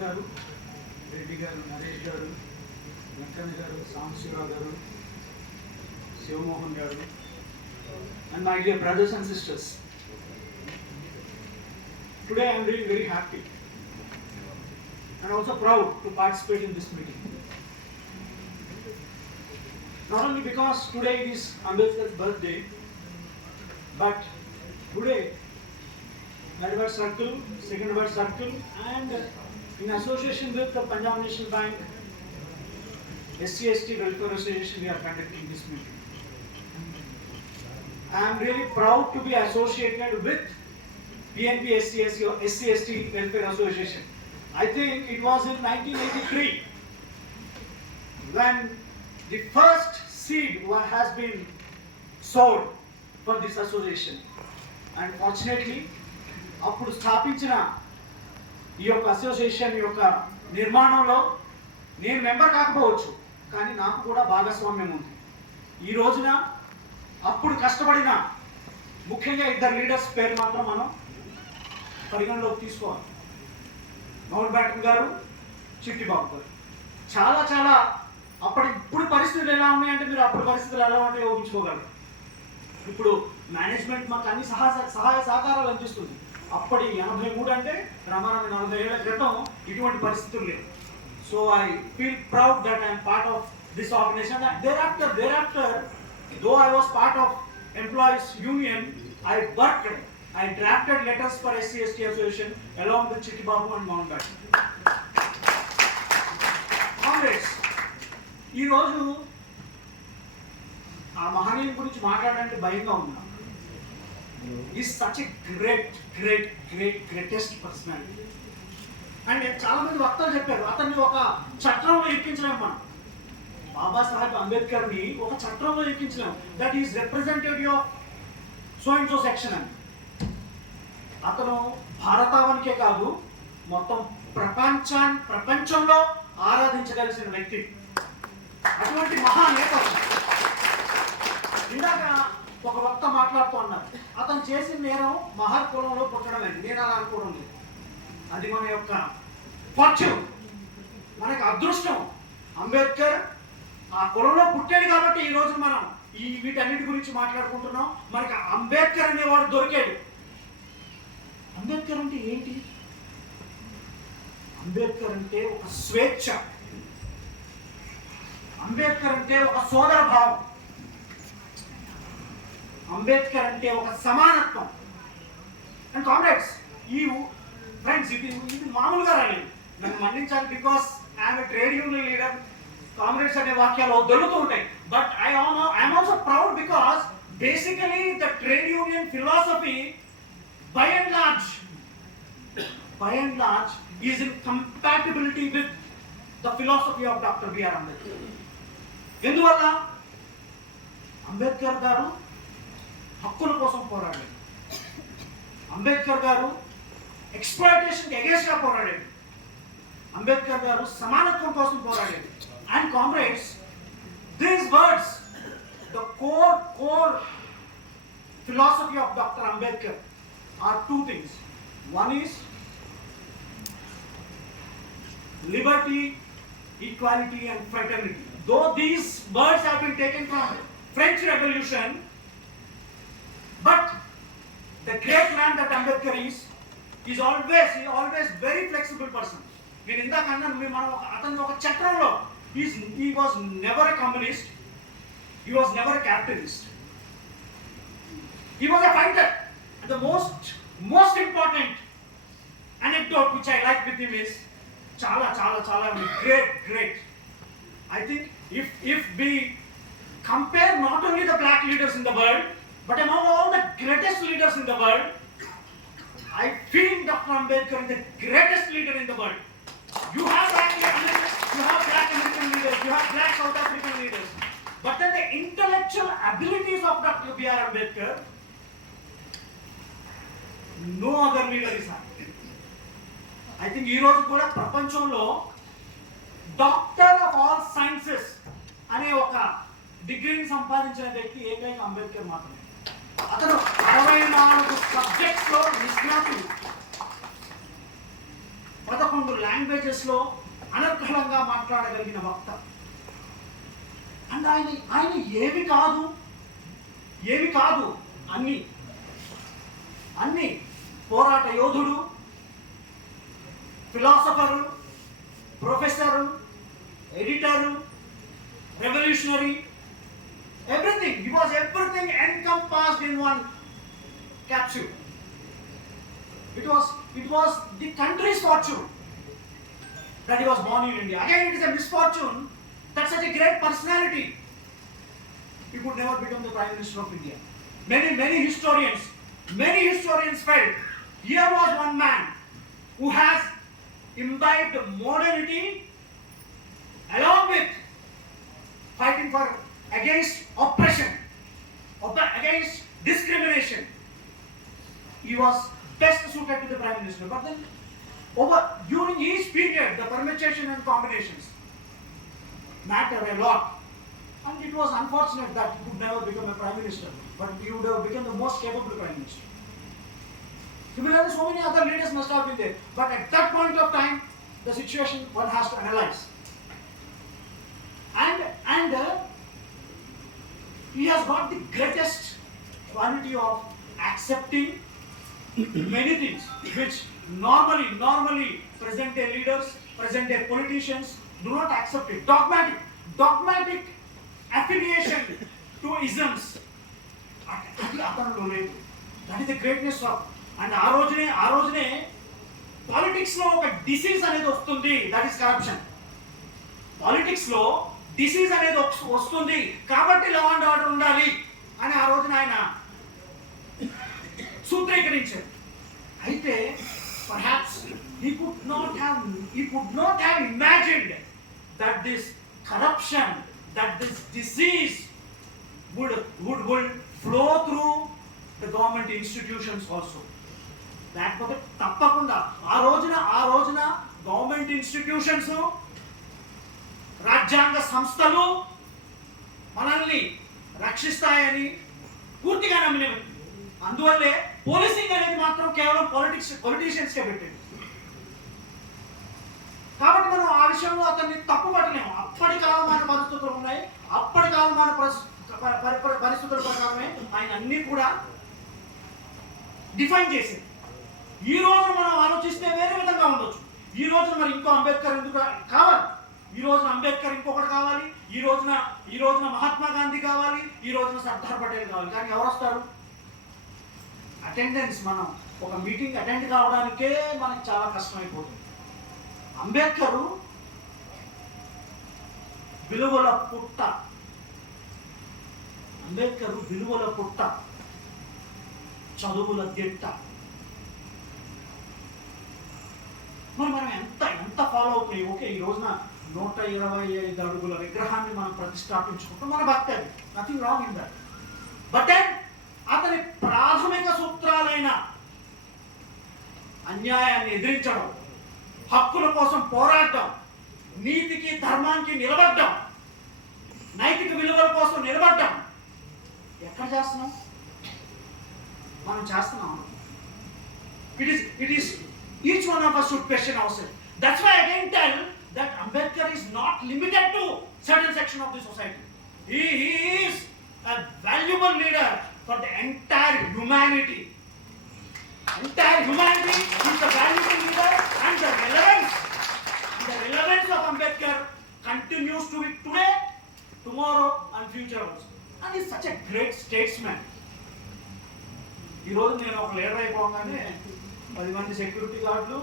గారు, రెడ్డి గారు, నరేష్ గారు, వెంకన్న గారు, సాంబశివరావు గారు, శివమోహన్ గారు, and my dear brothers and sisters, today I am really very happy and also proud to participate in this meeting. Not only because today it is Ambedkar's birthday, but today Medward Circle, Second Word Circle, and in association with the Punjab National Bank SC/ST Welfare Association, we are conducting this meeting. I am really proud to be associated with PNB SC/ST Welfare Association. I think it was in 1983 when the first seed has been sowed for this association. And fortunately, అప్పుడు స్థాపించిన ఈ యొక్క అసోసియేషన్ యొక్క నిర్మాణంలో నేను మెంబర్ కాకపోవచ్చు, కానీ నాకు కూడా భాగస్వామ్యం ఉంది. ఈ రోజున అప్పుడు కష్టపడిన ముఖ్యంగా ఇద్దరు లీడర్స్ పేరు మాత్రం మనం పరిగణలోకి తీసుకోవాలి. మౌంట్బ్యాటన్ గారు, చిట్టిబాబు గారు. చాలా చాలా ఇప్పుడు పరిస్థితులు ఎలా ఉన్నాయంటే మీరు అప్పుడు పరిస్థితులు ఎలా ఉంటాయో ఊహించుకోగలరు. ఇప్పుడు మేనేజ్మెంట్ మాకు అన్ని సహాయ సహకారాలు అందిస్తుంది. అప్పటి 83 అంటే ప్రమాణం 40 ఏళ్ల క్రితం ఇటువంటి పరిస్థితులు లేవు. So I feel proud that I'm part of this organization. Thereafter, though I was part of employees union, I drafted letters for SC/ST association along with Chittibabu and Mountbatten. Comrades, ఈ రోజు ఆ మహనీయుని గురించి మాట్లాడడానికి భయంగా ఉన్నా. Is such a greatest personality. And చాలా మంది వక్తలు చెప్పారు, అతన్ని ఒక చట్రంలో ఎక్కించలేము మనం. బాబాసాహెబ్ అంబేద్కర్ని ఒక చట్రంలో ఎక్కించలేము. That is representative of so and so section అని. అతను భారతావనికే కాదు, మొత్తం ప్రపంచంలో ఆరాధించగలిసిన వ్యక్తి. అటువంటి మహానేత. ఇందాక ఒక వక్త మాట్లాడుతూ అన్నారు, అతను చేసిన నేరం మహర్ కులంలో పుట్టడం అండి. నేను అలా అనుకోవడం లేదు. అది మన యొక్క ఫార్చ్యూన్, మనకు అదృష్టం. అంబేద్కర్ ఆ కులంలో పుట్టాడు కాబట్టి ఈ రోజు మనం వీటన్నిటి గురించి మాట్లాడుకుంటున్నాం. మనకి అంబేద్కర్ అనేవాడు దొరికాడు. అంబేద్కర్ అంటే ఏంటి? అంబేద్కర్ అంటే ఒక స్వేచ్ఛ. అంబేద్కర్ అంటే ఒక సోదర భావం. అంబేద్కర్ అంటే ఒక సమానత్వం. అండ్ కామ్రేడ్స్, ఫ్రెండ్స్, ఇది మామూలుగా రాలేదు. నన్ను మన్నించాలి, because I'm a trade union leader. Comrades అనే వాక్యాలు దొరుకుతూ ఉంటాయి. But I'm also proud because basically the trade union philosophy by and large is in compatibility with the philosophy of Dr. B.R. Ambedkar. ఎందువల్ల? అంబేద్కర్ గారు హక్కుల కోసం పోరాడాడు. అంబేద్కర్ గారు ఎక్స్‌ప్లాయిటేషన్ అగేన్స్ట్ గా పోరాడాడు. అంబేద్కర్ గారు సమానత్వం కోసం పోరాడాడు. And comrades, these words, the core philosophy of Dr. Ambedkar are two things. One is liberty, equality and fraternity. Though these words have been taken from French Revolution, but the great man that Ambedkar is always very flexible person. నేను ఇందాక అన్నాను, మనం అతను ఒక చట్రంలో, he was never a communist, he was never a capitalist, he was a fighter. And the most important anecdote which I like with him is chala great. I think if we compare not only the black leaders in the world, but among all the greatest leaders in the world, I feel Dr. Ambedkar is the greatest leader in the world. You have black leaders, you have black American leaders, you have black South African leaders, but then the intellectual abilities of Dr. B.R. Ambedkar, no other leader is having. I think ఈ రోజు కూడా ప్రపంచంలో doctor of all sciences అనే ఒక డిగ్రీని సంపాదించిన వ్యక్తి ఏకైక అంబేద్కర్ మాత్రమే. అతను 64 సబ్జెక్ట్స్ లో నిష్ణాతుడు. 11 లాంగ్వేజెస్లో అనర్గళంగా మాట్లాడగలిగిన వక్త. అండ్ ఆయన ఏమి కాదు అన్ని పోరాట యోధుడు, philosopher, professor, editor, revolutionary, everything. He was everything encompassed in one capsule. It was the country's fortune that he was born in India. Again, it is a misfortune that such a great personality, he could never become the Prime Minister of India. Many historians felt here was one man who has imbibed modernity along with fighting against oppression, against discrimination. He was best suited to the Prime Minister. But then, during each period, the permutation and combinations matter a lot. And it was unfortunate that he could never become a Prime Minister, but he would have become the most capable Prime Minister. Similarly, so many other leaders must have been there. But at that point of time, the situation one has to analyze. And he has got the greatest quality of accepting many things which normally present day leaders, present day politicians do not accept it. Dogmatic affiliation to isms. That is the greatness of. And ఆ రోజునే పాలిటిక్స్ లో ఒక డిసీజ్ అనేది వస్తుంది, that is corruption. Politics లో డిసీజ్ అనేది వస్తుంది కాబట్టి లా అండ్ ఆర్డర్ ఉండాలి అని ఆ రోజున ఆయన సూత్రీకరించారు. అయితే perhaps he could not have imagined that this corruption, that this disease would flow through the government institutions also. లేకపోతే తప్పకుండా ఆ రోజున గవర్నమెంట్ ఇన్స్టిట్యూషన్స్, రాజ్యాంగ సంస్థలు మనల్ని రక్షిస్తాయని పూర్తిగా నమ్మినవి. అందువల్లే పోలీసింగ్ అనేది మాత్రం కేవలం పొలిటీషియన్స్కే పెట్టింది. కాబట్టి మనం ఆ విషయంలో అతన్ని తప్పు పట్టలేము. అప్పటి కాలమైన పరిస్థితులు ఉన్నాయి, అప్పటి కాలమైన పరిస్థితుల ప్రకారమే ఆయన అన్ని కూడా డిఫైన్ చేసింది. ఈ రోజు మనం ఆలోచిస్తే వేరే విధంగా ఉండొచ్చు. ఈ రోజున మరి ఇంకో అంబేద్కర్ ఎందుకు కావాలి, ఈ రోజున అంబేద్కర్ ఇంకొకటి కావాలి, ఈ రోజున మహాత్మా గాంధీ కావాలి, ఈ రోజున సర్దార్ పటేల్ కావాలి. కానీ ఎవరు వస్తారు? అటెండెన్స్, మనం ఒక మీటింగ్ అటెండ్ కావడానికే మనకి చాలా కష్టమైపోతుంది. అంబేద్కర్ విలువల పుట్ట, చదువుల దిట్ట. మరి మనం ఎంత ఫాలో అవుతున్నాయి? ఓకే, ఈ రోజున 125 అడుగుల విగ్రహాన్ని మనం ప్రతిష్టాపించుకుంటాం, మన భక్తి, nothing wrong in that. But అతని ప్రాథమిక సూత్రాలైన అన్యాయాన్ని ఎదిరించడం, హక్కుల కోసం పోరాడటం, నీతికి ధర్మానికి నిలబడ్డం, నైతిక విలువల కోసం నిలబడ్డం ఎక్కడ చేస్తున్నాం? మనం చేస్తున్నాం. It is each one of us should question ourselves. That's why I again tell that Ambedkar is not limited to certain section of the society. He is a valuable leader for the entire humanity. Entire humanity is a valuable leader, and the relevance of Ambedkar continues to be today, tomorrow, and future also. And he's such a great statesman. ఈ రోజు నేను ఒక లీడర్ అయిపోగానే 10 మంది సెక్యూరిటీ గార్డులు,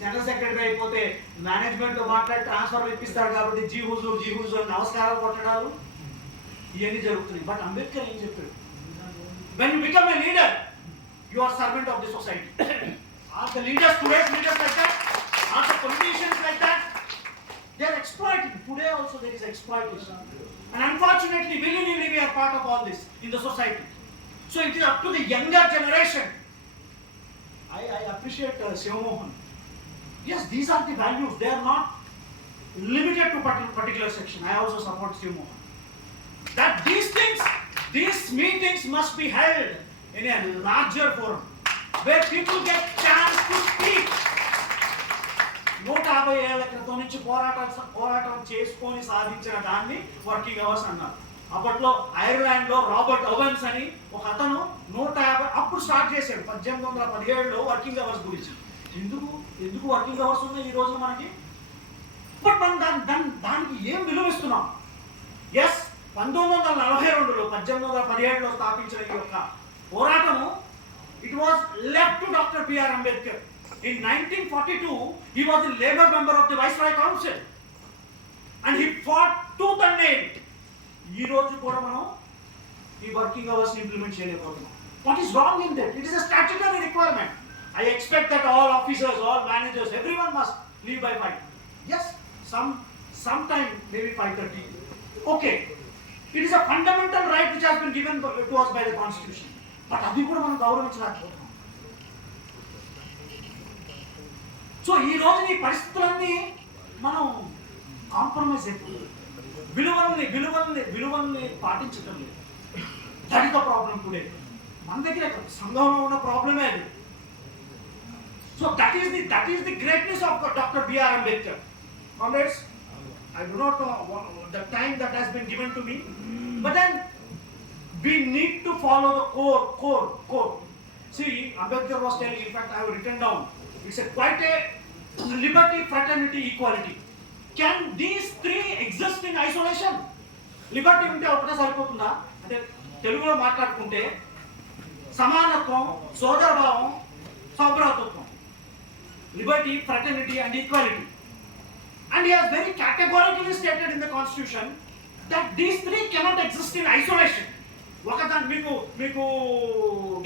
general secretary అయిపోతే మేనేజ్మెంట్తో మాట్లాడి ట్రాన్స్ఫర్ ఇప్పిస్తారు కాబట్టి జీ హుజూర్ నమస్కారాలు కొట్టడాలు ఇవన్నీ జరుగుతున్నాయి. బట్ అంబేద్కర్ ఏం చెప్పాడు? when you become a leader, you are servant of the society. Are the leaders, today's leaders like that? Are the politicians like that? They are exploiting. Today also there is exploitation. And unfortunately, willingly we are part of all this in the society. So it is up to the younger generation. I appreciate Sivamohan. Yes, these are the values. They are not limited to particular section. I also support Sivamohan. That these meetings must be held in a larger forum. where people get chance to speak. 150 ఏళ్ల క్రితం నుంచి పోరాటం చేసుకొని సాధించిన దాన్ని working hours అన్నారు. అప్పట్లో ఐర్లాండ్ లో రాబర్ట్ ఓవెన్స్ అని ఒక అతను 150 అప్పుడు స్టార్ట్ చేశాడు 1817లో వర్కింగ్ అవర్స్ గురించి. ఎందుకు వర్కింగ్ అవర్స్ ఉన్నాయి ఈ రోజున మనకి? బట్ మనం దానికి ఏం విలువ ఇస్తున్నాం? ఎస్, 1942లో 1817లో స్థాపించిన ఈ యొక్క పోరాటము, it was left to Dr. B.R. Ambedkar. In 1942, he was a labor member of the Viceroy Council and he fought tooth and nail. ఈ రోజు కూడా మనం ఈ వర్కింగ్ అవర్స్ ఇంప్లిమెంట్ చేయలేకపోతున్నాం. What is wrong in that? It is a statutory requirement. I expect that all officers, all managers, everyone must leave by 5. Yes, sometime maybe 5:30. Okay. It is a fundamental right which has been given to us by the Constitution. But అది కూడా మనం గౌరవించలేకపోతున్నాం. సో ఈ రోజు ఈ పరిస్థితులన్నీ మనం కాంప్రమైజ్ అయిపోతుంది. విలువల్ని పాటించడం లేదు. That is the problem today. మన దగ్గర సంఘంలో ఉన్న ప్రాబ్లమే అది. So that is the greatness of doctor B R Ambedkar. Comrades, I do not know the time that has been given to me, but then we need to follow the core. See, Ambedkar was telling, in fact I have written down, it's quite a liberty, fraternity, equality. Can these three exist in isolation? Liberty ఉంటే ఒకటే సరిపోతుందా? అంటే తెలుగులో మాట్లాడుకుంటే సమానత్వం, సోదరభావం, సౌభ్రాతృత్వం, liberty, fraternity and equality. And he has very categorically stated in the Constitution that these three cannot exist in isolation. మీకు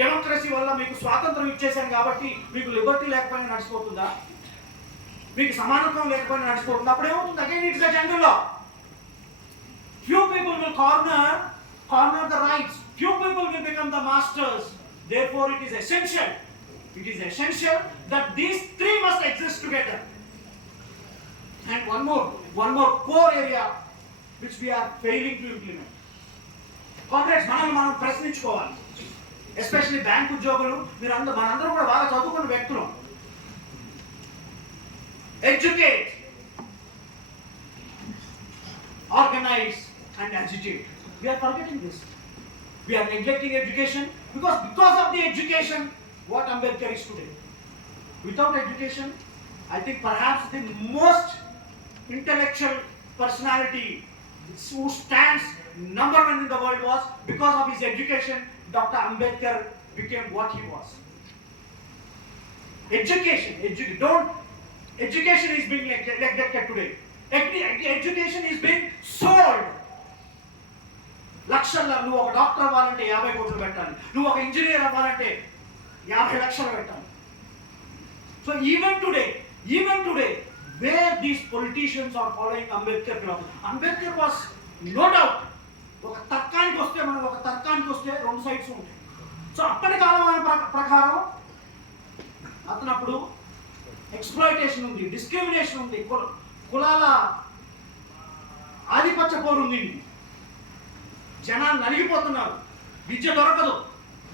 డెమోక్రసీ వల్ల మీకు స్వాతంత్రం ఇచ్చేసాను కాబట్టి మీకు లిబర్టీ లేకపోయినా నడిచిపోతుందా? మీకు సమానత్వం లేకపోయినా నడిచిపోతుందా? అప్పుడు ఏమవుతుంది? Again it's a jungle law. Few people will corner the rights. Few people will become the masters. Therefore it is essential that these three must exist together. And one more core area which we are failing to implement. Comrades, మనం ప్రశ్నించుకోవాలి. Especially bank ఉద్యోగులు, మనందరూ కూడా బాగా చదువుకున్న వ్యక్తులు. Educate, organize and agitate. We are forgetting this. We are neglecting education because of the education what Ambedkar is today. Without education, I think perhaps the most intellectual personality who stands number one in the world was, because of his education, Dr. Ambedkar became what he was. Education is being neglected today. Education is being sold. లక్షల్లో నువ్వు ఒక డాక్టర్ అవ్వాలంటే 50 కోట్లు పెట్టాలి, నువ్వు ఒక ఇంజనీర్ అవ్వాలంటే 50 లక్షలు పెట్టాలి. So even today where these politicians are following Ambedkar philosophy. Ambedkar was no doubt ఒక తర్కానికి వస్తే రెండు సైడ్స్ ఉంటాయి. సో అప్పటి కాలం ప్రకారం అతనప్పుడు ఎక్స్‌ప్లాయిటేషన్ ఉంది, డిస్క్రిమినేషన్ ఉంది, కులాల ఆధిపత్య పోరు ఉంది, జనాలు నలిగిపోతున్నారు, విద్య దొరకదు.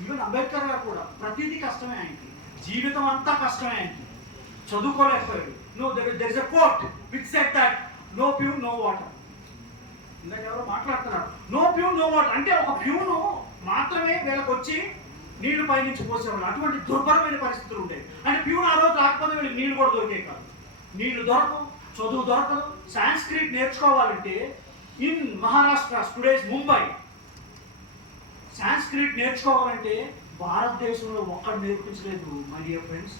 ఈవెన్ అంబేద్కర్ గారు కూడా ప్రతిదీ కష్టమే ఆయనకి, జీవితం అంతా కష్టమే ఆయనకి, చదువుకోలేకపోయాడు. there is a quote which said that no pew no water. ఇందాక ఎవరో మాట్లాడుతున్నారు, no pew no water అంటే ఒక ప్యూను మాత్రమే వీళ్ళకి వచ్చి నీళ్లు పైనుంచి పోసేవాళ్ళు. అటువంటి దుర్భరమైన పరిస్థితులు ఉండేవి. అంటే ప్యూన్ ఆ రోజు రాకపోతే వీళ్ళకి నీళ్లు కూడా దొరికే కాదు. నీళ్లు దొరకవు, చదువు దొరకదు. సాంస్క్రిట్ నేర్చుకోవాలంటే ఇన్ మహారాష్ట్ర, టుడేస్ ముంబై, సాంస్క్రిట్ నేర్చుకోవాలంటే భారతదేశంలో ఒక్కడు నేర్పించలేదు మై డియర్ ఫ్రెండ్స్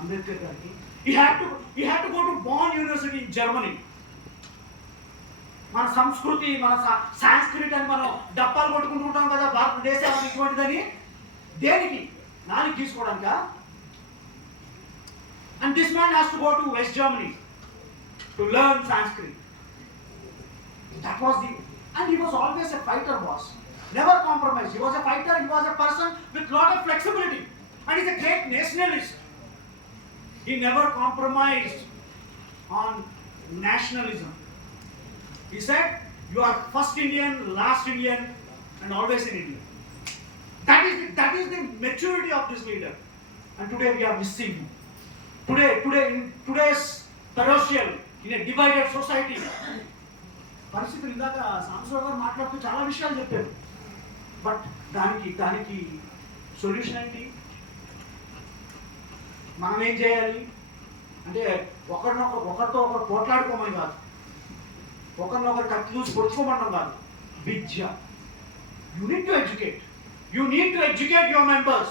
అంబేద్కర్ గారికి. He had to go to Bonn University in Germany. మన సంస్కృతి, మన సాంస్క్రిట్ అని మనం డప్పాలు కొట్టుకుంటుంటాం కదా భారతదేశం ఇటువంటిదని. దేనికి? నాలుగు తీసుకోవడానిక? And this man has to go to West Germany to learn Sanskrit. That was and he was always a fighter, boss. Never compromised. He was a fighter. He was a person with lot of flexibility, and he's a great nationalist. He never compromised on nationalism. He said, you are first Indian, last Indian, and always an Indian. That is the maturity of this leader. and today we are missing him. In today's terrestrial, in a divided society, పరిస్థితులు ఇందాక సాంసరావు గారు మాట్లాడుతూ చాలా విషయాలు చెప్పారు. బట్ దానికి సొల్యూషన్ ఏంటి? మనం ఏం చేయాలి అంటే ఒకరితో ఒకరు పోట్లాడుకోమని కాదు, ఒకరినొకరు కత్తి చూసి పొడుచుకోమన్నాం కాదు. విద్య. You need to educate. You need to educate your members.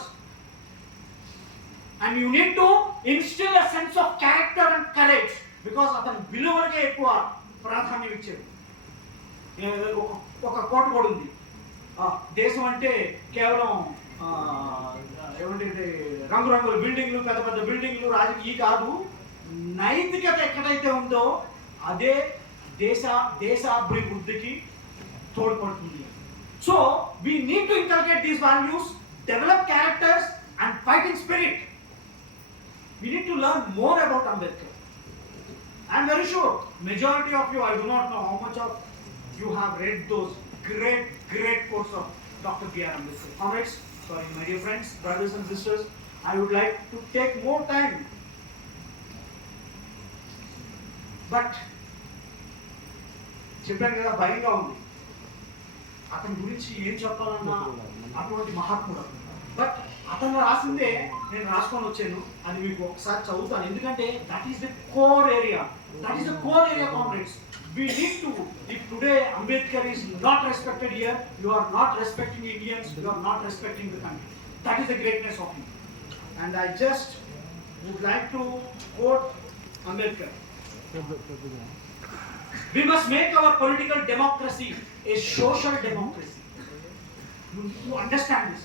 And you need to instill a sense of character and courage. Because అతను విలువలకే ఎక్కువ ప్రాధాన్యం ఇచ్చేది. ఒక కోట కూడా ఉంది, దేశం అంటే కేవలం ఏమంటే రంగురంగుల బిల్డింగ్లు, పెద్ద పెద్ద బిల్డింగ్లు, రాజకీయ కాదు. నైతికత ఎక్కడైతే ఉందో అదే దేశాభివృద్ధికి తోడ్పడుతుంది. So we need to inculcate these values, develop characters and fighting spirit. We need to learn more about Ambedkar. I am very sure majority of you, I do not know how much of you have read those great quotes of Dr. B.R. Ambedkar. Comrades, sorry, my dear friends, brothers and sisters, I would like to take more time. But చెప్పాను కదా, భయంగా ఉంది అతని గురించి ఏం చెప్పాలన్నా. అటువంటి మహాత్ముడు. బట్ అతను రాసిందే నేను రాసుకొని వచ్చాను, అది మీకు ఒకసారి చదువుతాను. ఎందుకంటే that is the core area, comrades. We need to, if today Ambedkar is not respected here, you are not respecting Indians, you are not respecting the country. That is the greatness of him. And I just would like to quote Ambedkar. We must make our political democracy a social democracy. You understand this?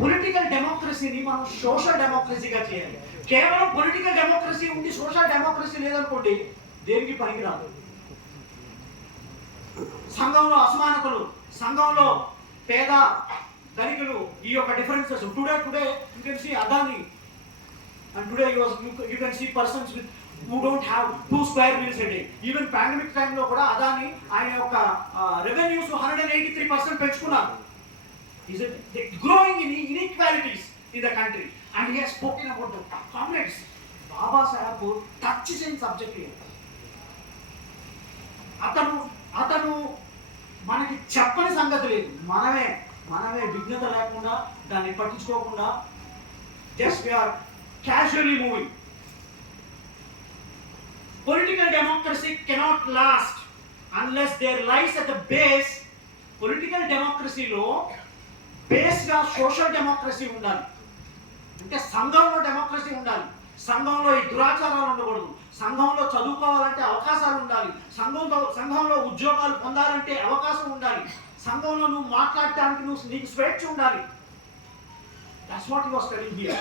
Political డెమోక్రసీని మనం social డెమోక్రసీగా చేయాలి. కేవలం political democracy ఉండి social democracy లేదనుకోండి, దేనికి పనికిరాదు. సంఘంలో అసమానతలు, సంఘంలో పేద ధనికులు, ఈ యొక్క differences. Today you can see Adani, and today you can see persons with who don't have 2 square meals a day. Even pandemic time లో కూడా అదాని ఆయన యొక్క రెవెన్యూస్ 183% పెంచుకున్నారు. Is it growing in inequalities in the country? And he has spoken about the comrades. Baba Saheb touch చేయని subject here. అతను మనకి చెప్పని సంగతి లేదు. మనమే విఘ్నత లేకుండా దాన్ని పట్టించుకోకుండా just we are casually moving. Political democracy cannot last unless there lies at the base. Political democracy లో బేస్ గా సోషల్ డెమోక్రసీ ఉండాలి. అంటే సంఘంలో డెమోక్రసీ ఉండాలి. సంఘంలో ఈ దురాచారాలు ఉండకూడదు. సంఘంలో చదువుకోవాలంటే అవకాశాలు ఉండాలి. సంఘంలో ఉద్యోగాలు పొందాలంటే అవకాశం ఉండాలి. సంఘంలో నువ్వు మాట్లాడటానికి నీకు స్వేచ్ఛ ఉండాలి. That's what he was telling here.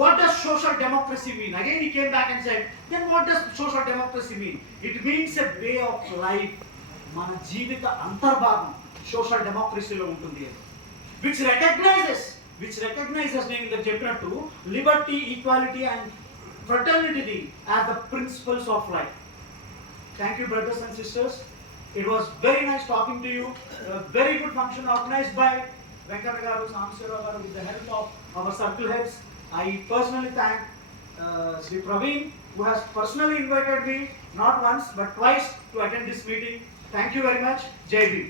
What does social democracy mean? Again he came back and said, then what does social democracy mean? It means a way of life. మన జీవిత అంతర్భాగం సోషల్ డెమోక్రసీలో ఉంటుంది, which recognizes నేను ఇందాక చెప్పినట్టు Liberty, equality and fraternity as the principles of life. Thank you, brothers and sisters. It was very nice talking to you. A very good function organized by Venkata Garu, Samsara Garu, with the help of our circle heads. I personally thank Sri Praveen, who has personally invited me not once but twice to attend this meeting. Thank you very much. Jai Bhim.